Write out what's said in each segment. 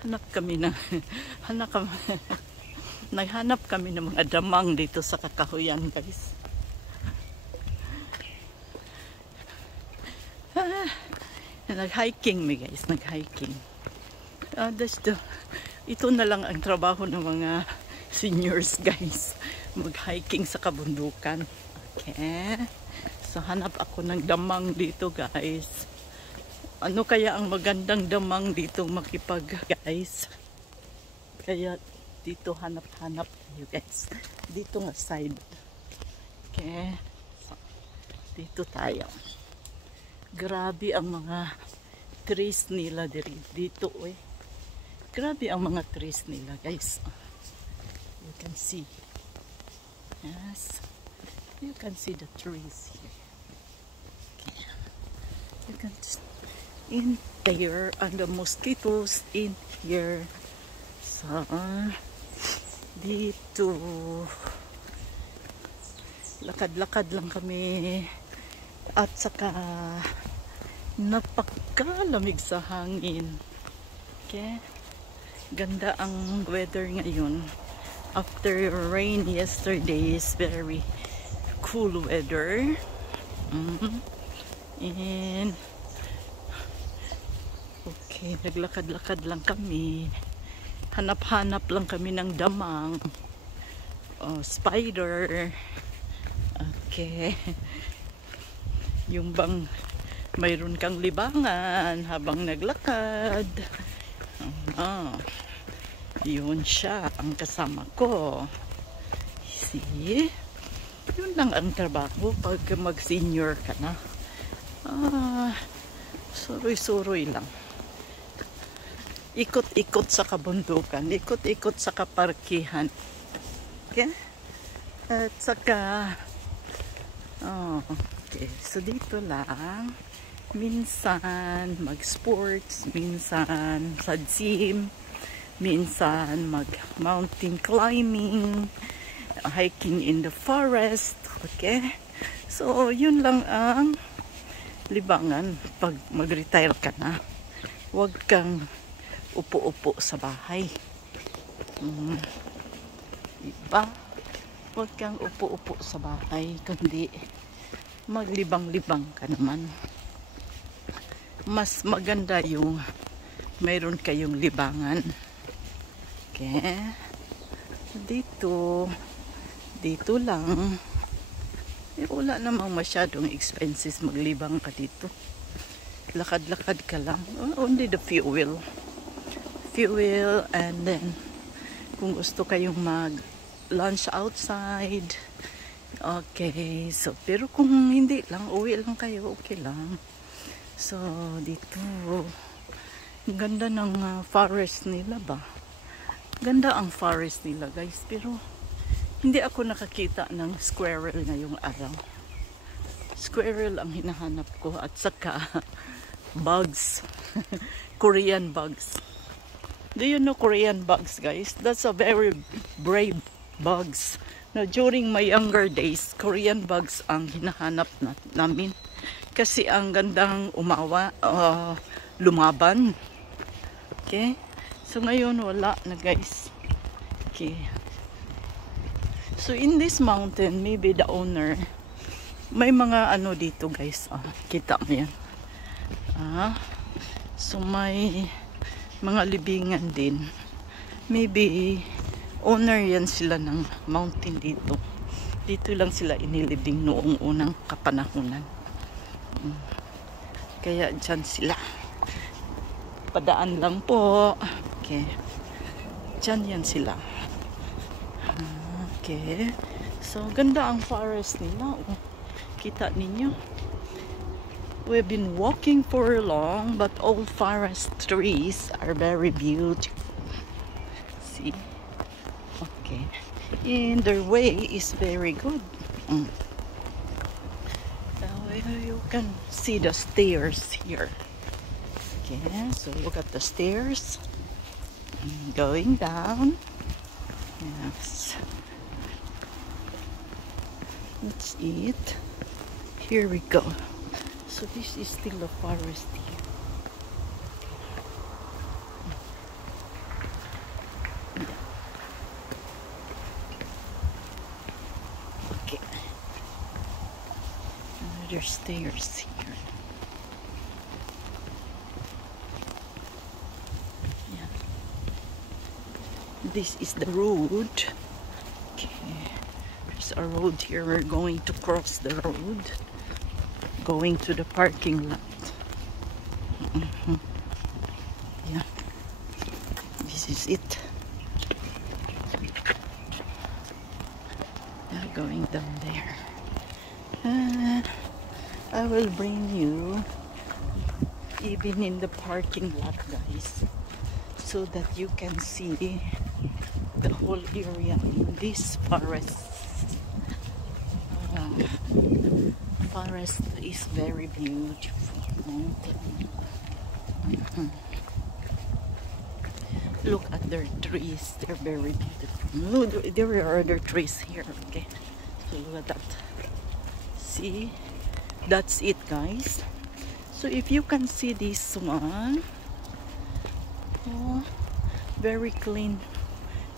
Hanap kami ng naghanap kami ng mga damang dito sa kakahuyan, guys. Nag-hiking mi, guys, nag-hiking. Ito na lang ang trabaho ng mga seniors, guys, mag-hiking sa kabundukan. Okay, so hanap ako ng damang dito, guys. Ano kaya ang magandang damang dito makipag, guys? Kaya dito hanap-hanap tayo, guys. Dito nga side. Okay, so, dito tayo. Grabe ang mga trees nila dito, eh. Grabe ang mga trees nila, guys. You can see. Yes. You can see the trees here. Okay. You can see in there, and the mosquitoes in here. So, dito. Lakad-lakad lang kami. At saka, napakalamig sa hangin. Okay. Ganda ang weather ngayon. After rain yesterday is very cool weather. And okay, naglakad-lakad lang kami. Hanap-hanap lang kami ng damang. Spider. Okay. Yung bang mayroon kang libangan habang naglakad. Yun siya ang kasama ko. See? Yun lang ang trabaho pag mag-senior ka na. Suroy-suroy lang. Ikot-ikot sa kabundukan. Ikot-ikot sa kaparkihan. Okay? At saka okay. So dito lang. Minsan mag-sports. Minsan sa gym. Minsan mag-mountain climbing. Hiking in the forest. Okay? So yun lang ang libangan pag mag-retire ka na. Huwag kang upo-upo sa bahay. Diba? Huwag kang upo-upo sa bahay, kundi maglibang-libang ka naman. Mas maganda yung mayroon kayong libangan. Okay? Dito lang. Wala namang masyadong expenses maglibang ka dito. Lakad-lakad ka lang. Only the fuel, and then kung gusto kayong mag-lunch outside, okay. So, pero kung hindi lang, uwi lang kayo, okay lang. So, dito, ganda ng forest nila ba? Ganda ang forest nila, guys, pero hindi ako nakakita ng squirrel ngayong araw. Squirrel ang hinahanap ko, at saka bugs. Korean bugs. Do you know Korean bugs, guys? That's a very brave bugs. Now, during my younger days, Korean bugs ang hinahanap namin. Kasi ang gandang lumaban. Okay? So, ngayon wala na, guys. Okay. So, in this mountain, maybe the owner, may mga ano dito, guys. Kita mo yan. So, may mga libingan din. Maybe, owner yan sila ng mountain dito. Dito lang sila inilibing noong unang kapanahunan. Kaya dyan sila. Padaan lang po. Okay. Dyan yan sila. Okay. So, ganda ang forest nila. Kita ninyo. We've been walking for long, but all forest trees are very beautiful. See? Okay. And their way is very good. You can see the stairs here. Okay, so look at the stairs. Going down. Yes. That's it. Here we go. So this is still a forest here. There's stairs here. Yeah. This is the road. Okay. There's a road here. We're going to cross the road. Going to the parking lot. Yeah. This is it. Yeah, going down there. I will bring you even in the parking lot, guys, so that you can see the whole area in this forest. Forest is very beautiful. Look at their trees, they're very beautiful. There are other trees here, okay? So look at that. See? That's it, guys. So if you can see this one, oh, very clean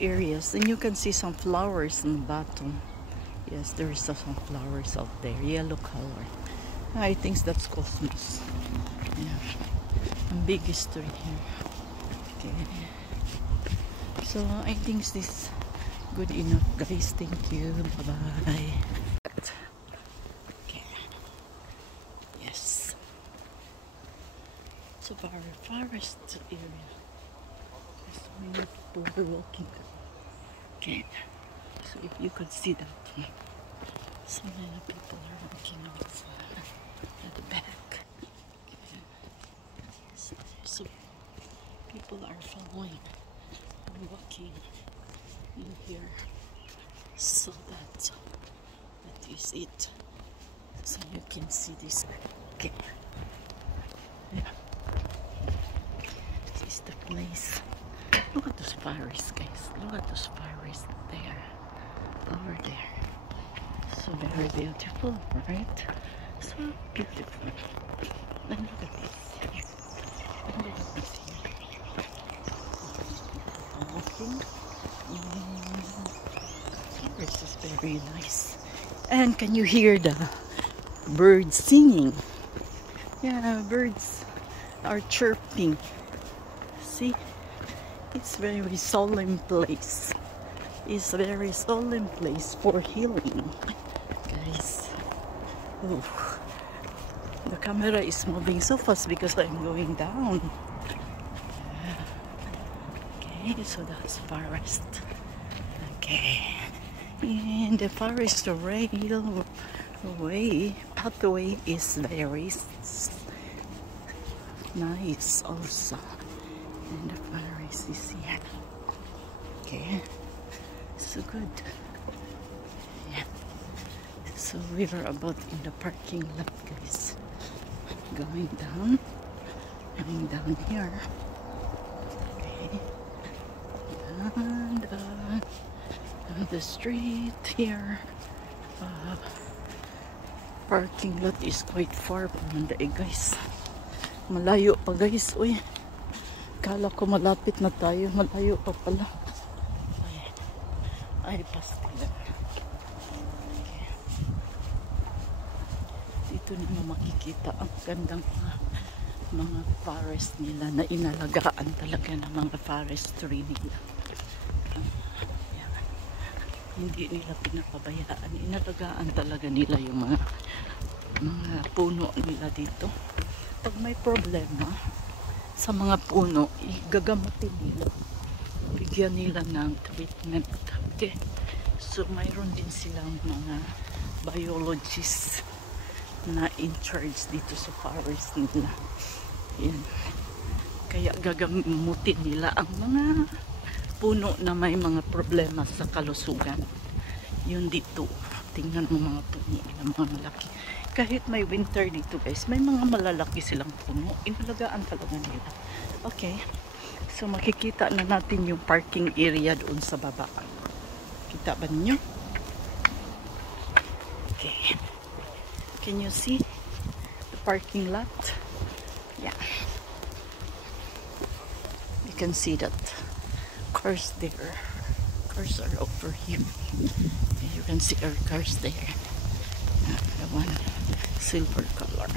areas. And you can see some flowers in the bottom. Yes, there is some flowers out there, yellow color. I think that's cosmos. Yeah, and big history here. Okay. So I think this is good enough, guys. Thank you. Bye bye. Okay. Yes. It's a very forest area. There's so many people walking. Okay. So if you could see that, so many people are walking outside at the back. Okay. So people are following and walking in here. So that is it. So you can see this. Okay. Yeah. This is the place. Look at those fires, guys. Look at those fires there. Over there. So very beautiful, right? So beautiful. And look at this here. And look at this here. Walking. This is very nice. And can you hear the birds singing? Yeah, birds are chirping. See? It's very solemn place. It's a very solemn place for healing, guys. Ooh. The camera is moving so fast because I'm going down. Okay, so that's forest. Okay, and the forest rail way pathway is very nice also, and the forest is here. Okay. So good. Yeah. So we are about in the parking lot, guys. Going down here. Okay. And the street here. Parking lot is quite far from the guys. Malayo pa, guys. Uy. Kala ko malapit na tayo. Malayo pa pala. Ay, pastila. Okay. Dito naman makikita ang gandang mga forest nila na inalagaan talaga ng mga forestry nila. Hindi nila pinapabayaan. Inalagaan talaga nila yung mga puno nila dito. Pag may problema sa mga puno, igagamutin nila. Bigyan nila ng treatment. Okay. So mayroon din silang mga biologists na in charge dito sa forest nila. Yan. Kaya gagamutin nila ang mga puno na may mga problema sa kalusugan. Yun dito. Tingnan mo mga puno na mga malaki. Kahit may winter dito, guys, may mga malalaki silang puno. Inalagaan talaga nila. Okay. So makikita na natin yung parking area doon sa baba. Kita ba ninyo? Okay. Can you see the parking lot? Yeah. You can see that. Cars there. Cars are over here. You can see our cars there. The one silver color.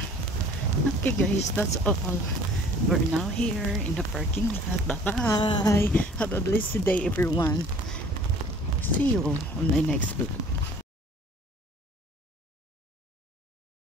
Okay guys, that's all. We're now here in the parking lot. Bye bye. Have a blessed day everyone. See you on my next vlog.